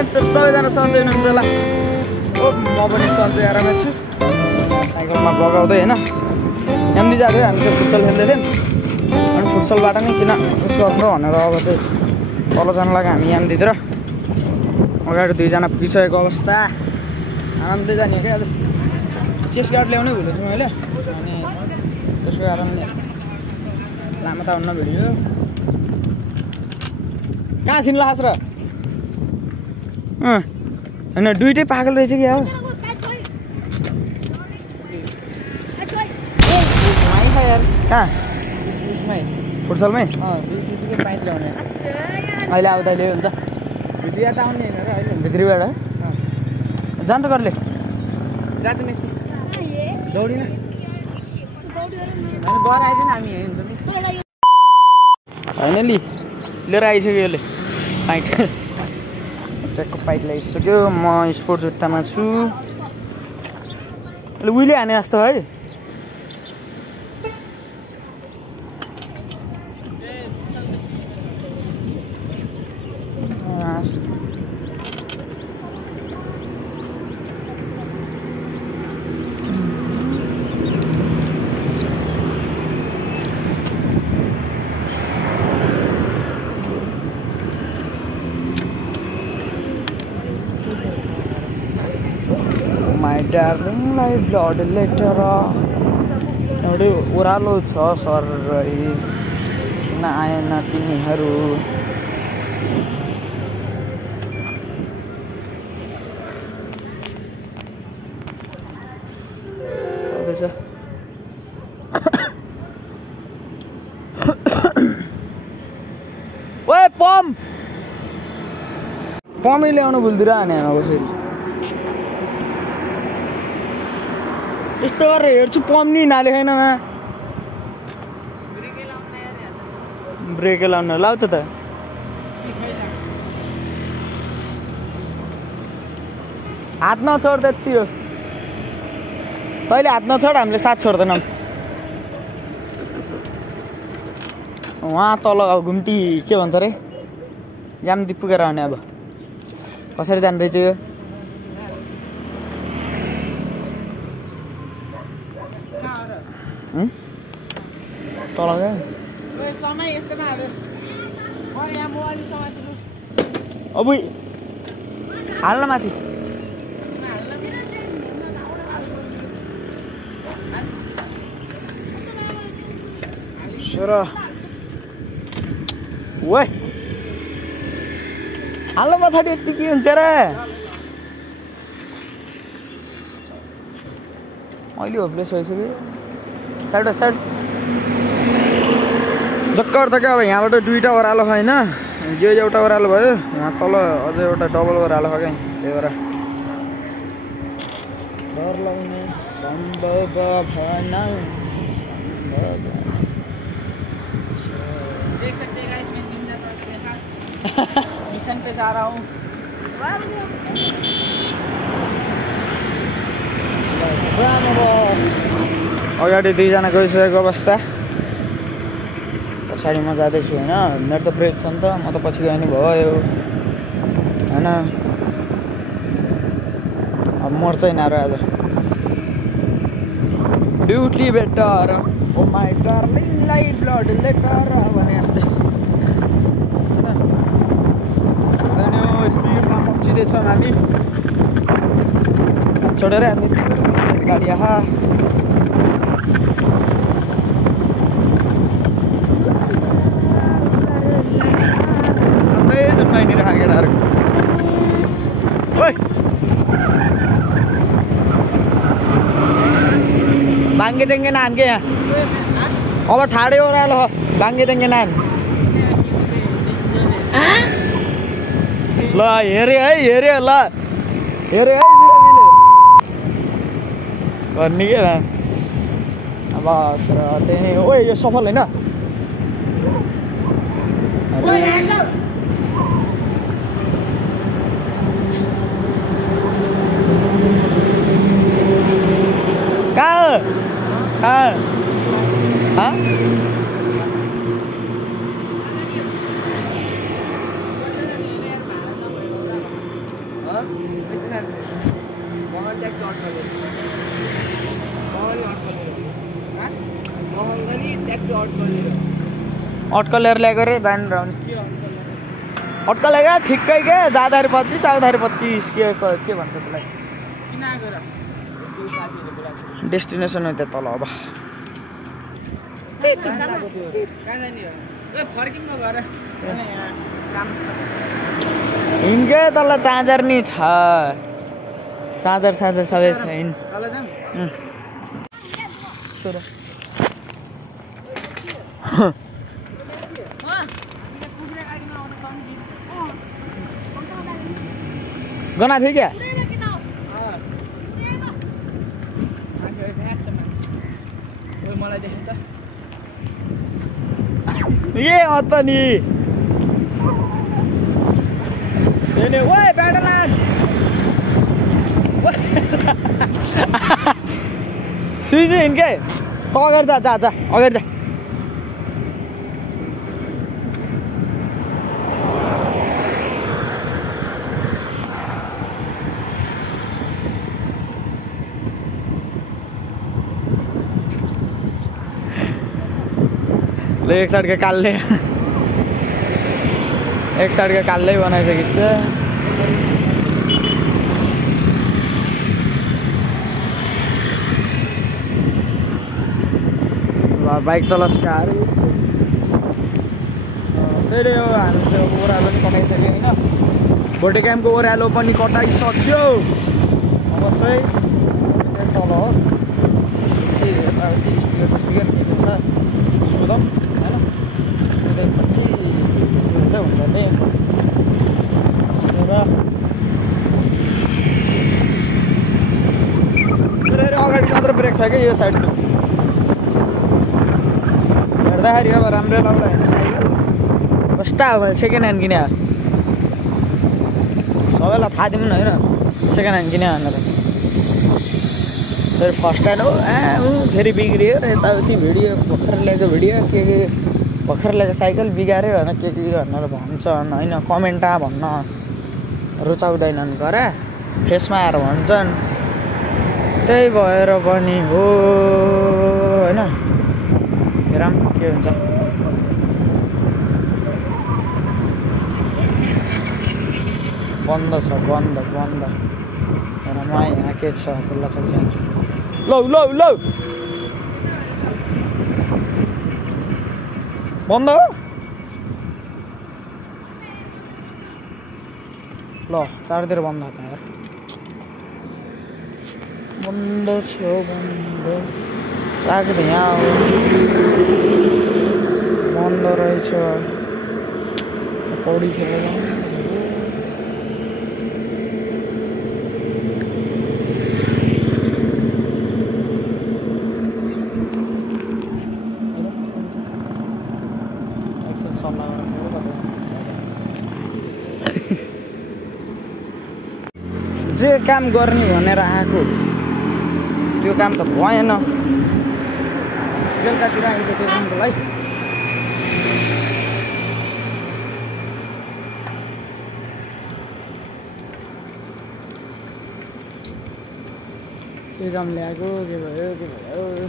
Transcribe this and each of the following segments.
सबैजना सन्चै हुनुहुन्छ होला ओ म पनि सन्चै आरामै छु साइकलमा बगाउँदै होइन यहाँनिर जाँदै हामी चाहिँ फुटसल खेल्दै थियौँ अनि फुटसलबाट नै किन यसो गर्नु भनेर अब चाहिँ तल जानु लाग्यो हामी यहाँनिर अगाडि दुईजना पुगिसकेको अवस्था आरामले जाने क्या आज चेस्ट गार्ड ल्याउनै भुलेको छु मैले अनि त्यसको कारणले लामो त हुन्न भिडियो कहाँ छिन् लास र होइन दुइटै पागल रहेछ क्या हो कहाँ फुटसलमै पाइप ल्याउने अहिले आउँदा ल्यायो हुन्छ भित्रीबाट आउने होइन र अहिले भित्रीबाट जान्छ गर्ले जाँदैन दौडिन गर आइज हामी यहीँ हुन्छ नि फाइनली लिएर आइसक्यो यसले पाइट ट्र्याकको पाइट ल्याइसक्यो म स्पोर्ट जुत्तामा छु यसले उहिले हाने जस्तो है My darling life blood letter एउटै ओह्रालो छ सर किन आएन तिमीहरू ओए पमै ल्याउनु भुल्दिएर हाने अब फेरि यस्तो गरेर हेर्छु पम्प नि नलेखेन ब्रेक लाउनु लाउँछ त हात नछोड त्यति हो तैँले हात नछोड हामीले साथ छोड्दैनौँ वहाँ तल घुम्टी के भन्छ अरे यामदी पुगेर आउने अब कसरी जानु रहेछ यो तल क्या अब हाल्न माथि सर ओए हाल्न पछाडि यति के हुन्छ र अहिले होप्लेस भइसक्यो साइड साइड जक्कर त क्या अब यहाँबाट दुईवटा ओह्रालो छ होइन यो एउटा ओह्रालो भयो वहाँ तल अझै एउटा डबल ओह्रालो छ क्या त्यही भएर डर लाग्ने सम्भव भएन मिशन पे जा रहा हूँ अगाडि दुईजना गइसकेको अवस्था पछाडि म जाँदैछु होइन मेरो त ब्रेक छ नि त म त पछि गयो नि भयो होइन अब मर्छ यिनीहरू आज duty better oh my darling life blood letter भने जस्तै स्पिडमा मच्चिँदैछौँ हामी छोडेर हामी गाडी आहा जुन राखेको केटाहरू ओइ बाङ्गे टेङ्गे नान के यहाँ अब ठाडे ओह्रालो बाङ्गे टेङ्गे नान ल हेऱ्यो है ल हेऱ्यो है भन्ने के अब त्यही नै ओ यो सफल होइन अड्कलेर ल्याएको रे जानु अड्कलेको ठिक्कै के जाँदाखेरि 25 आउँदाखेरि 25 के भन्छ त्यसलाई डेस्टिनेसन हो त्यो तल अब हिँडकै तल चार्जर नि छ चार्जर सबै छ हिँड गना थियो क्या ए अत नि ओए ब्याटलान सुइज हिँड्के त अगाडि जा अगाडि जा एक साइड के काल्ले बनाइसकेको छ बाइक तलस्कार त्यही हो हामी चाहिँ ओह्रालो पनि कटाइसक्यो होइन भोटे क्याम्पको ओह्रालो पनि कटाइसक्यो अब चाहिँ तल हो त्यसपछि यताउति स्टिकर के छ सुदम होइन सुदेपछि हुन्छ नि अगाडि मात्र ब्रेक छ क्या यो साइडको हेर्दाखेरि अब राम्रै लाग्ला होइन साइकल कस्ता अब सेकेन्ड ह्यान्ड किने सबैलाई थाहा दिउँ न होइन सेकेन्ड ह्यान्ड किने भनेर फेरि फर्स्ट ह्यान्ड हो फेरि बिग्रियो यताउति भिडियो भर्खर ल्याएको भिडियो के भर्खर ल्याएको साइकल बिगाऱ्यो भनेर के भनेर भन्छन् होइन कमेन्टमा भन्न रुचाउँदैनन् गरा फेसमा आएर भन्छन् त्यही भएर पनि हो होइन राम के हुन्छ बन्द छ बन्द हेरमा यहाँ के छ खुल्ला छ लौ बन्द हो ल चारतिर बन्द हो यार बन्द छ बन्द साग यहाँ बन्द रहेछ पौडी खेलेर जे काम गर्ने भनेर आएको त्यो काम त भएन बेलुकातिर आइन्छ त्यो कामको लागि के काम ल्याएको के भयो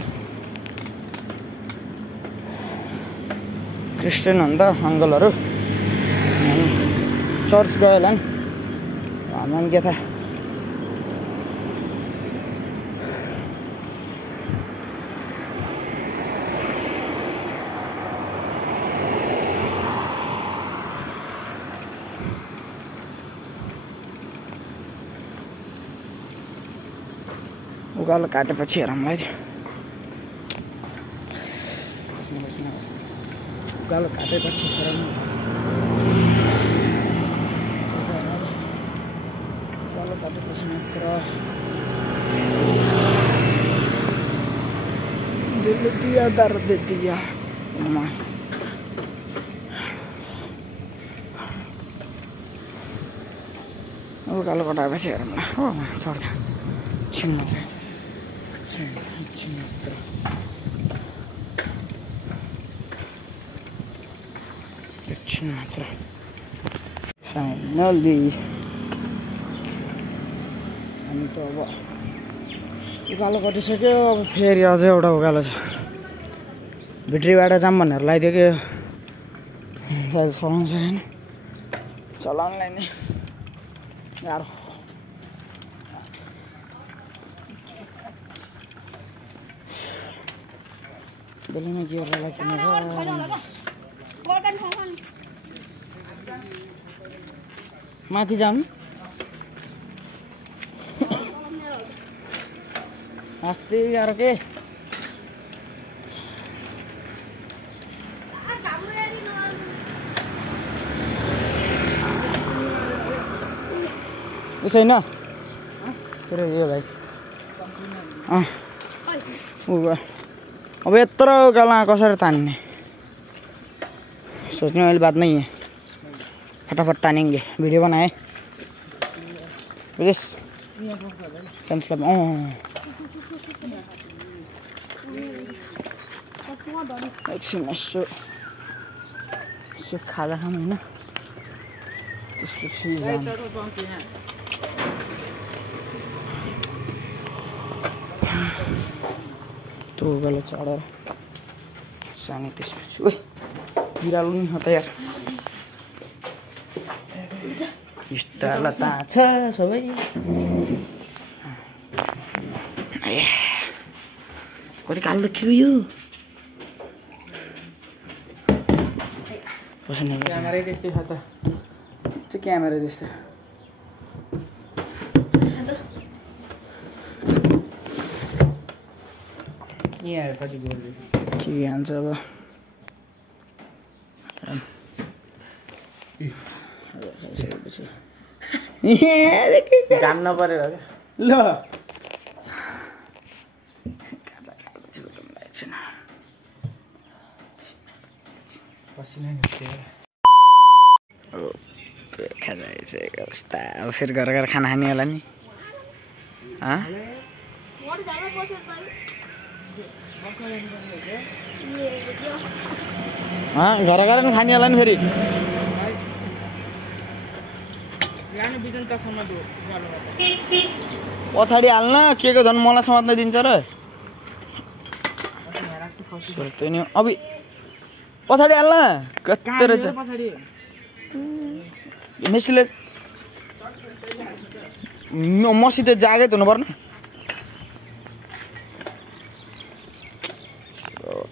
क्रिस्चियन हो नि त अङ्कलहरू चर्च गयो होला नि हामी के थाहा उकालो काटेपछि हेरौँलाई उकालो काटेपछि हेरौँ उकालो काटेपछि मात्र दिया दर्द दिया उकालो कटाएपछि हेरौँला हो चढ्दा एकछिन मात्र फाइनली हामी त अब उकालो कटिसक्यो अब फेरि अझै एउटा उकालो छ भित्रीबाट जाम भनेर लगाइदियो कि सायद चलाउनु सकेन चलाउनुलाई नि गाह्रो बेलुमा गियरलाई किनेर माथि जाऊँ अस्ति गाह्रो के छैन फेरि यो भाइ अब यत्रो गाला कसरी तान्ने सोचने वाली बात नहीं है फटाफट तानेंगे वीडियो बनाए कैंसल एकछिन यसो खाजा खाऊँ होइन त्यसपछि त्यो बेला चढेर सानो त्यसपछि ओ बिरालो नि हो त यार स्टाइल ताछ सबै कति कालो देखियो यो क्यामेरै त्यस्तै छ त चाहिँ क्यामेरा त्यस्तै यहाँ कति के हान्छ अब काम नपरेर ल अवस्था अब फेरि घर गएर खाना खाने होला नि घर गएर नि खाने होला नि फेरि पछाडि हाल्न के को झन् मलाई समात्न दिन्छ र नि अब पछाडि हाल्न कति रहेछ मेसीले मसित जागेत हुनु पर्ने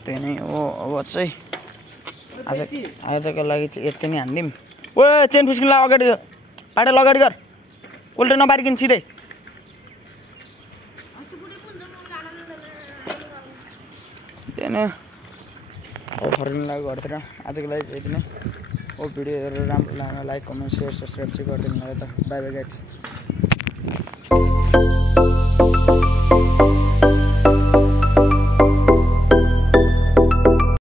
त्यही नै हो अब चाहिँ आजको लागि चाहिँ यति नै हान्दिउँ ओ चेन फुस्किन अगाडि पाटेल अगाडि गर उल्टो नपारिकन सिधै त्यही नै अब फर्किनु लाग्यो घरतिर आजको लागि चाहिँ यति नै ओ भिडियोहरू राम्रो लाग्यो लाइक कमेन्ट सेयर सब्सक्राइब चाहिँ गरिदिनु होला त बाई बाई गाइज